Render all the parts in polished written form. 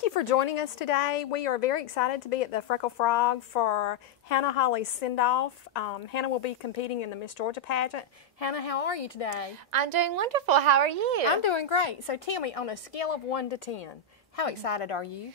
Thank you for joining us today. We are very excited to be at the Freckle Frog for Hanna Holley's send-off. Hanna will be competing in the Miss Georgia pageant. Hanna, how are you today? I'm doing wonderful. How are you? I'm doing great. So tell me, on a scale of 1 to 10, how excited are you?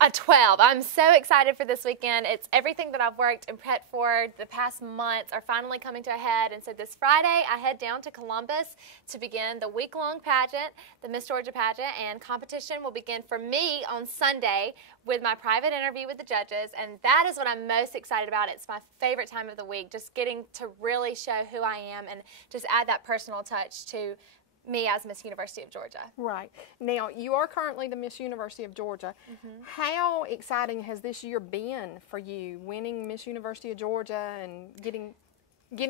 A 12. I'm so excited for this weekend. It's everything that I've worked and prepped for the past months are finally coming to a head. And so this Friday, I head down to Columbus to begin the week-long pageant, the Miss Georgia pageant, and competition will begin for me on Sunday with my private interview with the judges. And that is what I'm most excited about. It's my favorite time of the week, just getting to really show who I am and just add that personal touch to me as Miss University of Georgia. Right. Now, you are currently the Miss University of Georgia. How exciting has this year been for you, winning Miss University of Georgia and getting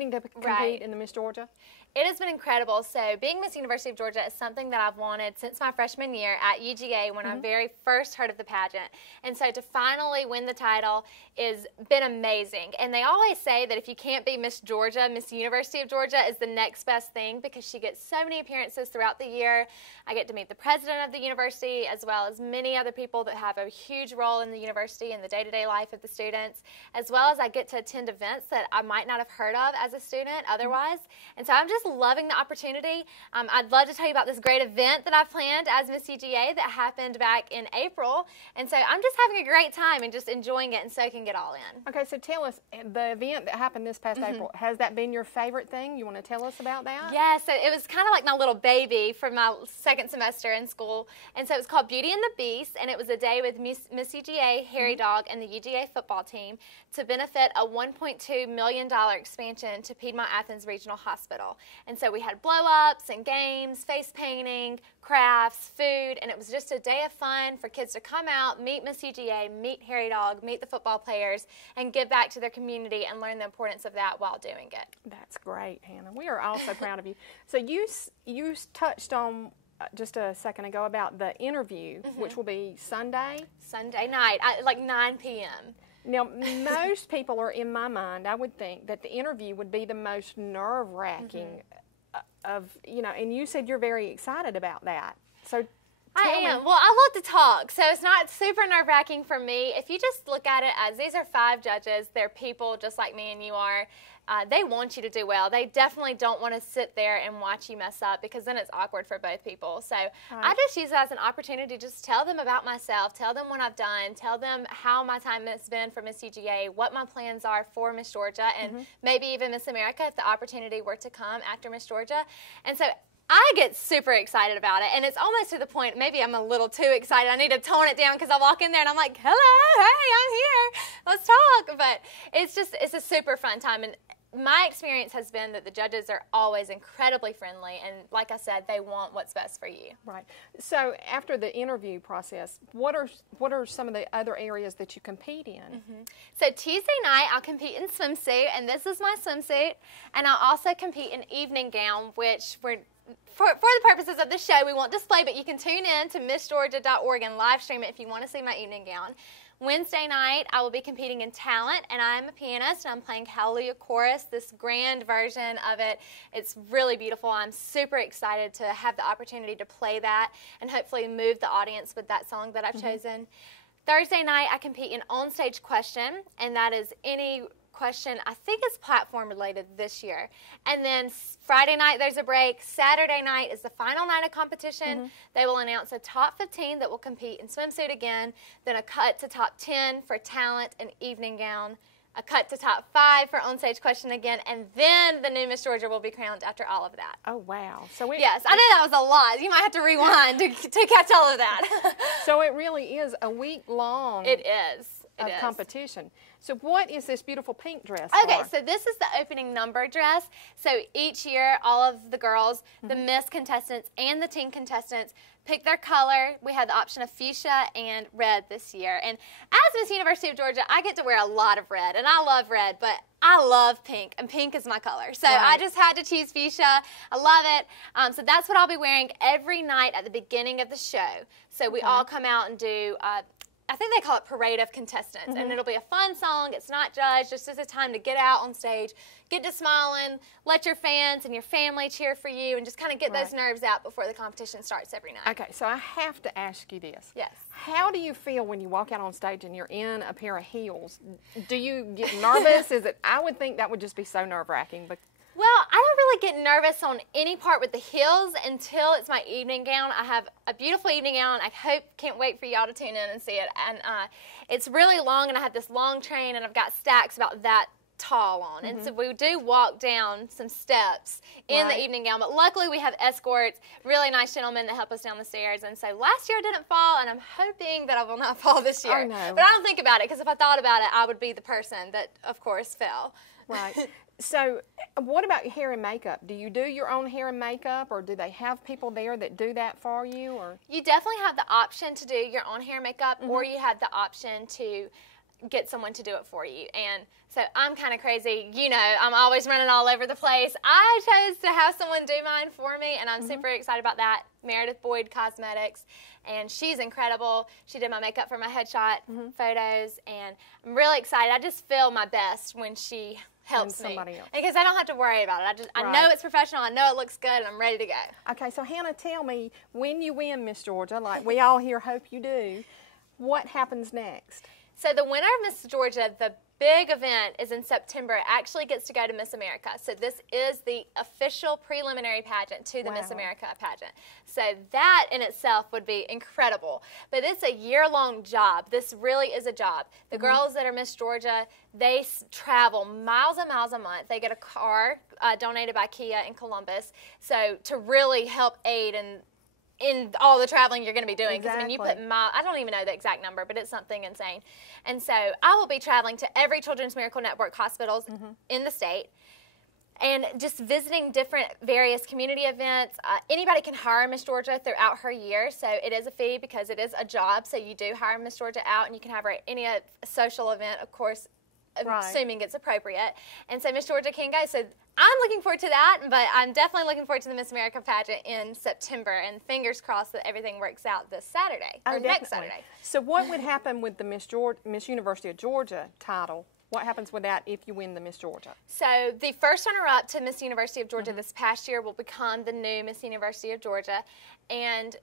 to compete in the Miss Georgia? It has been incredible. So being Miss University of Georgia is something that I've wanted since my freshman year at UGA when I very first heard of the pageant. And so to finally win the title has been amazing. And they always say that if you can't be Miss Georgia, Miss University of Georgia is the next best thing because she gets so many appearances throughout the year. I get to meet the president of the university as well as many other people that have a huge role in the university and the day-to-day life of the students, as well as I get to attend events that I might not have heard of as a student otherwise. And so I'm just loving the opportunity. I'd love to tell you about this great event that I've planned as Miss UGA that happened back in April. And so I'm just having a great time and just enjoying it and soaking it all in. Okay, so tell us, the event that happened this past April, has that been your favorite thing? You want to tell us about that? Yeah, so it was kind of like my little baby from my second semester in school. And so it was called Beauty and the Beast, and it was a day with Miss UGA, Harry Dog, and the UGA football team to benefit a $1.2 million expansion to Piedmont Athens Regional Hospital. And so we had blow-ups and games, face painting, crafts, food, and it was just a day of fun for kids to come out, meet Miss UGA, meet Harry Dog, meet the football players, and give back to their community and learn the importance of that while doing it. That's great, Hanna. We are all so proud of you. So you touched on just a second ago about the interview, which will be Sunday? Sunday night, like 9 p.m. Now, most people are, in my mind, I would think that the interview would be the most nerve-wracking of, and you said you're very excited about that. So I am. Well, I love to talk, so it's not super nerve-wracking for me. If you just look at it as these are 5 judges, they're people just like me and you are. They want you to do well. They definitely don't want to sit there and watch you mess up because then it's awkward for both people. So I just use it as an opportunity to just tell them about myself, tell them what I've done, tell them how my time has been for Miss UGA, what my plans are for Miss Georgia, and maybe even Miss America if the opportunity were to come after Miss Georgia. And so I get super excited about it, and it's almost to the point, maybe I'm a little too excited. I need to tone it down because I walk in there and I'm like, hello, hey, I'm here, let's talk. But it's a super fun time, and my experience has been that the judges are always incredibly friendly, and like I said, they want what's best for you. Right. So after the interview process, what are some of the other areas that you compete in? So Tuesday night, I'll compete in swimsuit, and this is my swimsuit, and I'll also compete in evening gown, which for the purposes of the show, we won't display, but you can tune in to MissGeorgia.org and live stream it if you want to see my evening gown. Wednesday night, I will be competing in talent, and I'm a pianist, and I'm playing Hallelujah Chorus, this grand version of it. It's really beautiful. I'm super excited to have the opportunity to play that and hopefully move the audience with that song that I've chosen. Thursday night, I compete in onstage question, and that is any question, I think it's platform related this year. And then Friday night there's a break. Saturday night is the final night of competition. They will announce a top 15 that will compete in swimsuit again, then a cut to top 10 for talent and evening gown, a cut to top 5 for onstage question again, and then the new Miss Georgia will be crowned after all of that. Oh, wow. So yes, I know that was a lot. You might have to rewind to catch all of that. So it really is a week long. It is. Competition. So what is this beautiful pink dress Okay, for? so this is the opening number dress. So each year, all of the girls, the Miss contestants and the teen contestants, pick their color. We had the option of fuchsia and red this year. And as Miss University of Georgia, I get to wear a lot of red, and I love red, but I love pink, and pink is my color. So I just had to choose fuchsia. I love it. So that's what I'll be wearing every night at the beginning of the show. So we all come out and do I think they call it Parade of Contestants, and it'll be a fun song. It's not judged, just as a time to get out on stage, get to smiling, let your fans and your family cheer for you, and just kind of get those nerves out before the competition starts every night. Okay, so I have to ask you this. Yes. How do you feel when you walk out on stage and you're in a pair of heels? Do you get nervous? I would think that would just be so nerve-wracking. But well, I don't really get nervous on any part with the heels until it's my evening gown. I have a beautiful evening gown. Can't wait for y'all to tune in and see it. And it's really long, and I have this long train, and I've got stacks about that tall on. And so we do walk down some steps in the evening gown, but luckily we have escorts, really nice gentlemen that help us down the stairs. And so last year I didn't fall, and I'm hoping that I will not fall this year. Oh, no. But I don't think about it, because if I thought about it, I would be the person that, of course, fell. Right. So what about your hair and makeup? Do you do your own hair and makeup, or do they have people there that do that for you? Or you definitely have the option to do your own hair and makeup, or you have the option to get someone to do it for you. And so I'm kind of crazy. You know, I'm always running all over the place. I chose to have someone do mine for me, and I'm super excited about that. Meredith Boyd Cosmetics, and she's incredible. She did my makeup for my headshot photos, and I'm really excited. I just feel my best when she helps me, because I don't have to worry about it. I know it's professional. I know it looks good, and I'm ready to go. Okay, so Hannah, tell me, when you win Miss Georgia, like we all here hope you do, what happens next? So the winner of Miss Georgia, the big event is in September. It actually gets to go to Miss America. So this is the official preliminary pageant to the Miss America pageant. So that in itself would be incredible. But it's a year-long job. This really is a job. The girls that are Miss Georgia, they travel miles and miles a month. They get a car donated by Kia in Columbus, so to really help aid in all the traveling you're going to be doing. Because I mean, you put I don't even know the exact number, but it's something insane. And so I will be traveling to every Children's Miracle Network hospitals in the state, and just visiting different various community events. Anybody can hire Miss Georgia throughout her year, so it is a fee because it is a job. So you do hire Miss Georgia out, and you can have her at any social event, of course, assuming it's appropriate. And so Miss Georgia can go. So I'm looking forward to that, but I'm definitely looking forward to the Miss America pageant in September, and fingers crossed that everything works out this Saturday, or next Saturday. So what would happen with the Miss University of Georgia title? What happens with that if you win the Miss Georgia? So the first runner-up to Miss University of Georgia this past year will become the new Miss University of Georgia, and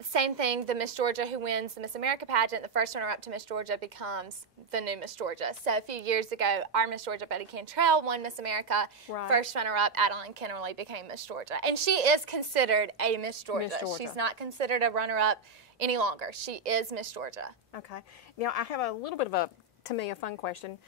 same thing, the Miss Georgia who wins the Miss America pageant, the first runner-up to Miss Georgia becomes the new Miss Georgia. So a few years ago, our Miss Georgia, Betty Cantrell, won Miss America. First runner-up, Adeline Kennerly, became Miss Georgia. And she is considered a Miss Georgia. She's not considered a runner-up any longer. She is Miss Georgia. Okay. Now, I have a little bit of to me, a fun question.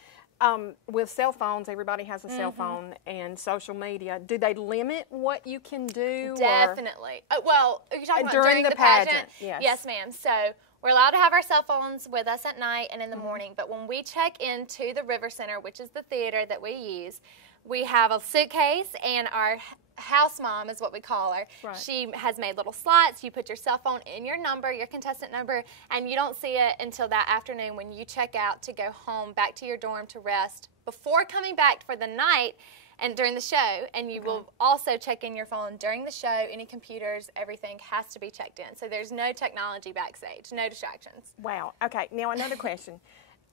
With cell phones, everybody has a cell phone, and social media. Do they limit what you can do? Definitely. Well, are you talking about during the pageant? Yes. Yes, ma'am. So we're allowed to have our cell phones with us at night and in the morning, but when we check into the River Center, which is the theater that we use, we have a suitcase, and our house mom is what we call her. She has made little slots. You put your cell phone in your number, your contestant number, and you don't see it until that afternoon when you check out to go home, back to your dorm to rest before coming back for the night and during the show. And you will also check in your phone during the show. Any computers, everything has to be checked in. So there's no technology backstage, no distractions. Wow. Okay. Now another question.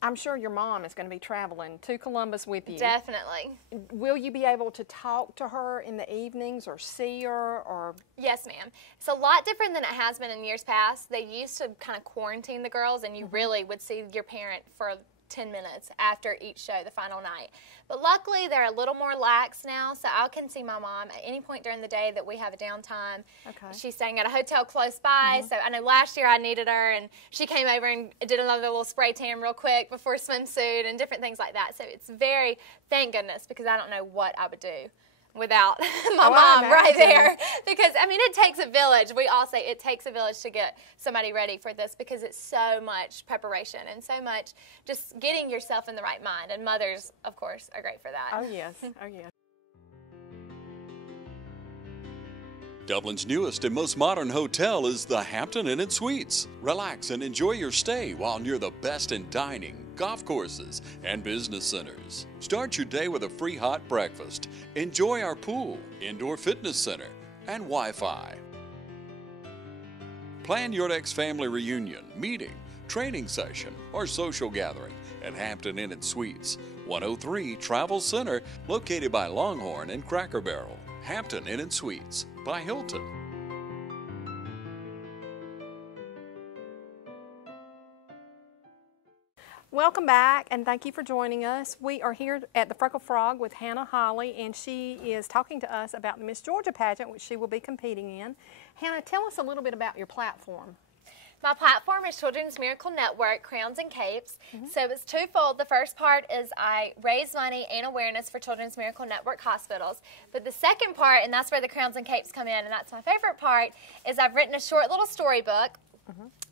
I'm sure your mom is going to be traveling to Columbus with you. Definitely. Will you be able to talk to her in the evenings or see her? Or? Yes, ma'am. It's a lot different than it has been in years past. They used to kind of quarantine the girls, and you really would see your parent for 10 minutes after each show, the final night. But luckily, they're a little more lax now, so I can see my mom at any point during the day that we have a downtime. Okay. She's staying at a hotel close by, so I know last year I needed her, and she came over and did another little spray tan real quick before swimsuit and different things like that. So it's very, thank goodness, because I don't know what I would do without my mom right there. Because, I mean, it takes a village. We all say it takes a village to get somebody ready for this, because it's so much preparation and so much just getting yourself in the right mind. And mothers, of course, are great for that. Oh, yes. Oh, yes. Dublin's newest and most modern hotel is the Hampton Inn and Suites. Relax and enjoy your stay while near the best in dining, golf courses, and business centers. Start your day with a free hot breakfast. Enjoy our pool, indoor fitness center, and Wi-Fi. Plan your next family reunion, meeting, training session, or social gathering at Hampton Inn and Suites, 103 Travel Center, located by Longhorn and Cracker Barrel. Hampton Inn and Suites by Hilton. Welcome back, and thank you for joining us. We are here at the Freckle Frog with Hanna Holley, and she is talking to us about the Miss Georgia pageant, which she will be competing in. Hanna, tell us a little bit about your platform. My platform is Children's Miracle Network, Crowns and Capes. So it's twofold. The first part is I raise money and awareness for Children's Miracle Network hospitals. But the second part, and that's where the Crowns and Capes come in, and that's my favorite part, is I've written a short little storybook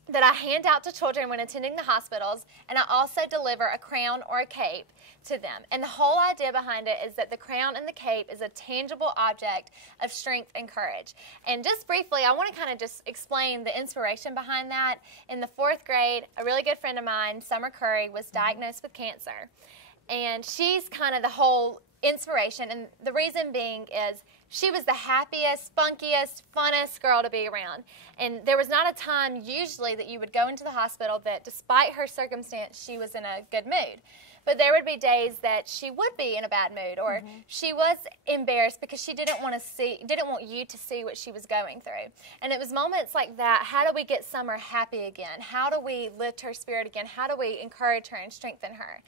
that I hand out to children when attending the hospitals, and I also deliver a crown or a cape to them. And the whole idea behind it is that the crown and the cape is a tangible object of strength and courage. And just briefly, I want to kind of just explain the inspiration behind that. In the 4th grade, a really good friend of mine, Summer Curry, was diagnosed with cancer. And she's kind of the whole inspiration, and the reason being is she was the happiest, spunkiest, funnest girl to be around. And there was not a time usually that you would go into the hospital that despite her circumstance, she was in a good mood. But there would be days that she would be in a bad mood, or she was embarrassed because she didn't want you to see what she was going through. And it was moments like that. How do we get Summer happy again? How do we lift her spirit again? How do we encourage her and strengthen her?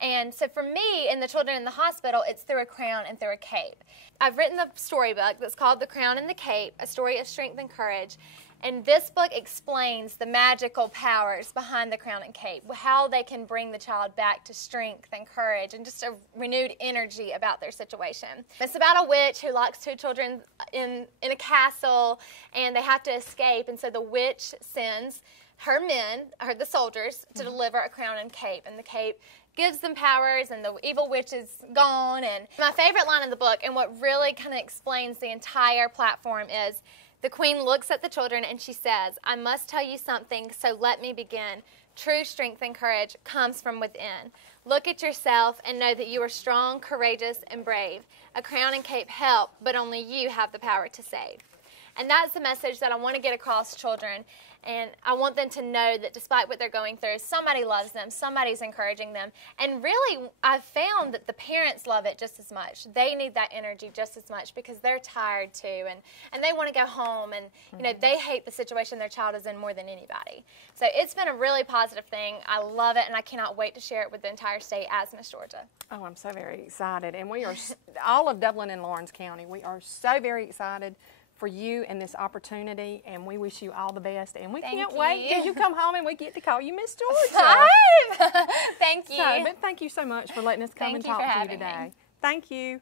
And so for me and the children in the hospital, it's through a crown and through a cape. I've written the storybook that's called The Crown and the Cape, A Story of Strength and Courage. And this book explains the magical powers behind the crown and cape, how they can bring the child back to strength and courage and just a renewed energy about their situation. It's about a witch who locks 2 children in a castle, and they have to escape. And so the witch sends her men, the soldiers, to deliver a crown and cape. And the cape gives them powers, and the evil witch is gone. And my favorite line in the book, and what really kind of explains the entire platform, is the queen looks at the children and she says, "I must tell you something, so let me begin. True strength and courage comes from within. Look at yourself and know that you are strong, courageous, and brave. A crown and cape help, but only you have the power to save." And that's the message that I want to get across to children. And I want them to know that despite what they're going through, somebody loves them, somebody's encouraging them. And really, I've found that the parents love it just as much. They need that energy just as much because they're tired too, and they want to go home, and you know, they hate the situation their child is in more than anybody. So it's been a really positive thing. I love it, and I cannot wait to share it with the entire state as Miss Georgia. Oh, I'm so very excited. And we are, all of Dublin and Lawrence County, we are so very excited for you and this opportunity, and we wish you all the best. And we can't wait till you come home and we get to call you Miss Georgia. Thank you. But thank you so much for letting us come and talk to you today. Thank you.